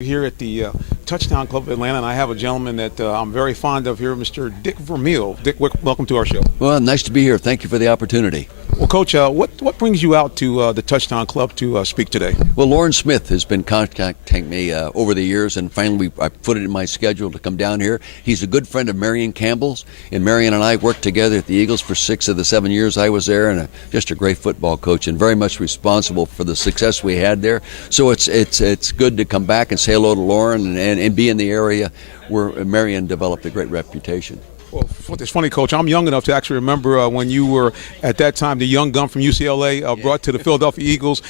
Here at the Touchdown Club of Atlanta, and I have a gentleman that I'm very fond of here, Mr. Dick Vermeil. Dick, welcome to our show. Well, nice to be here. Thank you for the opportunity. Well, Coach, what brings you out to the Touchdown Club to speak today? Well, Lauren Smith has been contacting me over the years, and finally I put it in my schedule to come down here. He's a good friend of Marion Campbell's, and Marion and I worked together at the Eagles for 6 of the 7 years I was there, and just a great football coach, and very much responsible for the success we had there. So it's good to come back and say hello to Lauren and be in the area where Marion developed a great reputation. Well, it's funny, Coach. I'm young enough to actually remember when you were, at that time, the young gun from UCLA brought to the Philadelphia Eagles.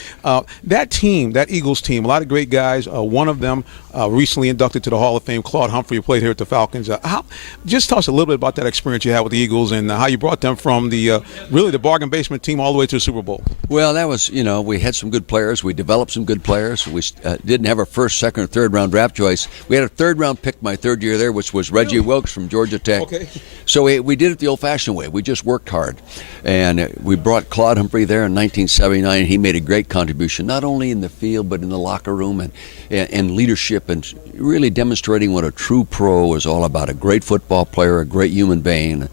That team, that Eagles team, a lot of great guys. One of them recently inducted to the Hall of Fame, Claude Humphrey, who played here at the Falcons. Just tell us a little bit about that experience you had with the Eagles and how you brought them from the really the bargain basement team all the way to the Super Bowl. Well, that was, we had some good players. We developed some good players. We didn't have our first, second, or third round draft choice. We had a third round pick my third year there, which was Reggie Wilkes from Georgia Tech. Okay. So we did it the old-fashioned way. We just worked hard. And we brought Claude Humphrey there in 1979. He made a great contribution, not only in the field, but in the locker room and leadership, and really demonstrating what a true pro is all about. A great football player, a great human being,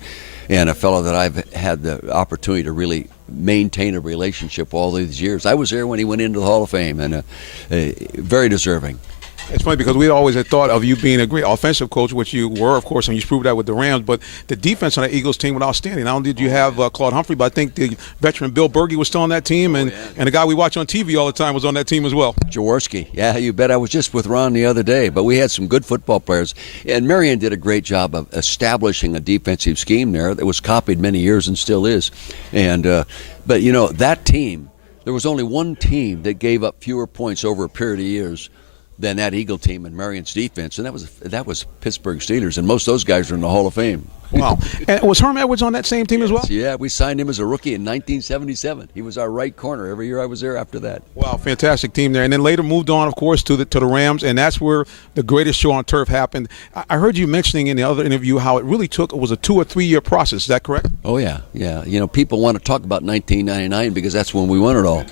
and a fellow that I've had the opportunity to really maintain a relationship all these years. I was there when he went into the Hall of Fame, and very deserving. It's funny because we always had thought of you being a great offensive coach, which you were, of course, and you proved that with the Rams. But the defense on that Eagles team was outstanding. Not only did you have Claude Humphrey, but I think the veteran Bill Bergey was still on that team, and the guy we watch on TV all the time was on that team as well. Jaworski, yeah, you bet. I was just with Ron the other day, but we had some good football players. And Marion did a great job of establishing a defensive scheme there that was copied many years and still is. And but that team, there was only one team that gave up fewer points over a period of years than that Eagle team and Marion's defense, and that was Pittsburgh Steelers, and most of those guys are in the Hall of Fame. Wow. And was Herm Edwards on that same team as well? Yeah, we signed him as a rookie in 1977. He was our right corner every year I was there after that. Wow, fantastic team there. And then later moved on, of course, to the Rams, and that's where the greatest show on turf happened. I heard you mentioning in the other interview how it really was a 2 or 3 year process. Is that correct? Oh, yeah. People want to talk about 1999 because that's when we won it all.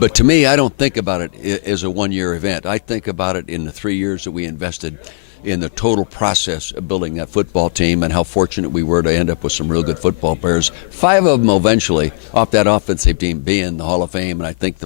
But to me, I don't think about it as a one-year event. I think about it in the 3 years that we invested in the total process of building that football team, and how fortunate we were to end up with some real good football players. 5 of them eventually off that offensive team being in the Hall of Fame, and I think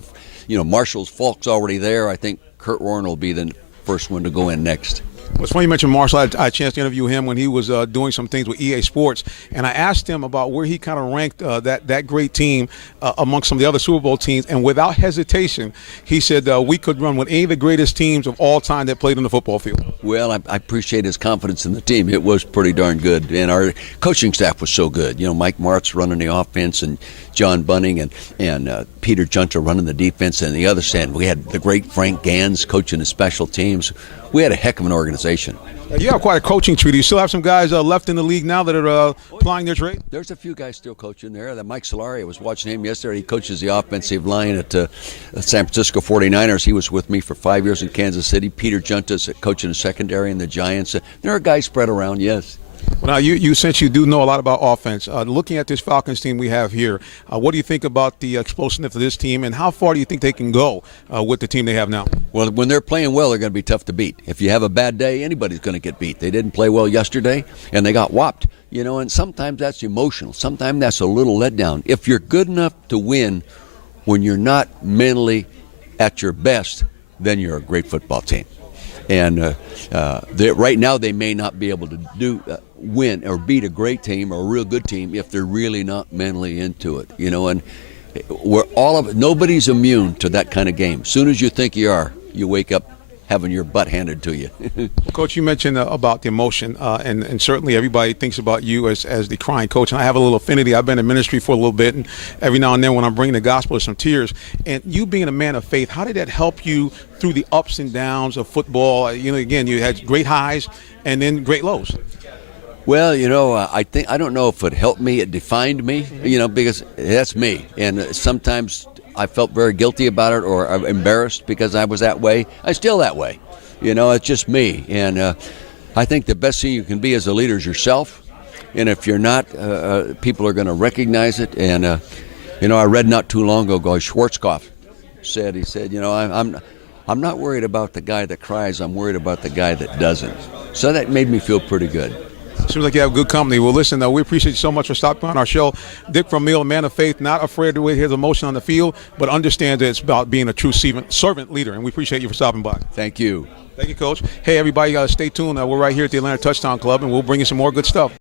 Marshall's Falk's already there. I think Kurt Warren will be the first one to go in next. Well, it's funny you mentioned Marshall. I had a chance to interview him when he was doing some things with EA Sports, and I asked him about where he kind of ranked that great team amongst some of the other Super Bowl teams, and without hesitation, he said we could run with any of the greatest teams of all time that played on the football field. Well, I appreciate his confidence in the team. It was pretty darn good, and our coaching staff was so good. Mike Martz running the offense, and John Bunning and Peter Junta running the defense, and the other side we had the great Frank Gans coaching the special teams. We had a heck of an organization. You have quite a coaching tree. Do you still have some guys left in the league now that are applying their trade? There's a few guys still coaching there. That Mike Solari, I was watching him yesterday. He coaches the offensive line at San Francisco 49ers. He was with me for 5 years in Kansas City. Peter Junta's coaching the secondary in the Giants. There are guys spread around, yes. Well, now, you since you do know a lot about offense, looking at this Falcons team we have here, what do you think about the explosiveness of this team, and how far do you think they can go with the team they have now? Well, when they're playing well, they're going to be tough to beat. If you have a bad day, anybody's going to get beat. They didn't play well yesterday, and they got whopped. And sometimes that's emotional. Sometimes that's a little letdown. If you're good enough to win when you're not mentally at your best, then you're a great football team. And right now they may not be able to win or beat a great team or a real good team if they're really not mentally into it. And nobody's immune to that kind of game. As soon as you think you are, you wake up having your butt handed to you. Well, Coach, you mentioned about the emotion, and certainly everybody thinks about you as the crying coach. And I have a little affinity. I've been in ministry for a little bit, and every now and then when I'm bringing the gospel, there's some tears. And you being a man of faith, how did that help you through the ups and downs of football? Again, you had great highs and then great lows. Well, I don't know if it helped me. It defined me, because that's me. And sometimes I felt very guilty about it, or embarrassed because I was that way. I'm still that way. It's just me. And I think the best thing you can be as a leader is yourself. And if you're not, people are going to recognize it. And, I read not too long ago, Schwarzkopf said, I'm I'm not worried about the guy that cries. I'm worried about the guy that doesn't. So that made me feel pretty good. Seems like you have good company. Well, listen, we appreciate you so much for stopping on our show. Dick Vermeil, a man of faith, not afraid to wear his emotion on the field, but understands that it's about being a true servant leader, and we appreciate you for stopping by. Thank you. Thank you, Coach. Hey, everybody, stay tuned. We're right here at the Atlanta Touchdown Club, and we'll bring you some more good stuff.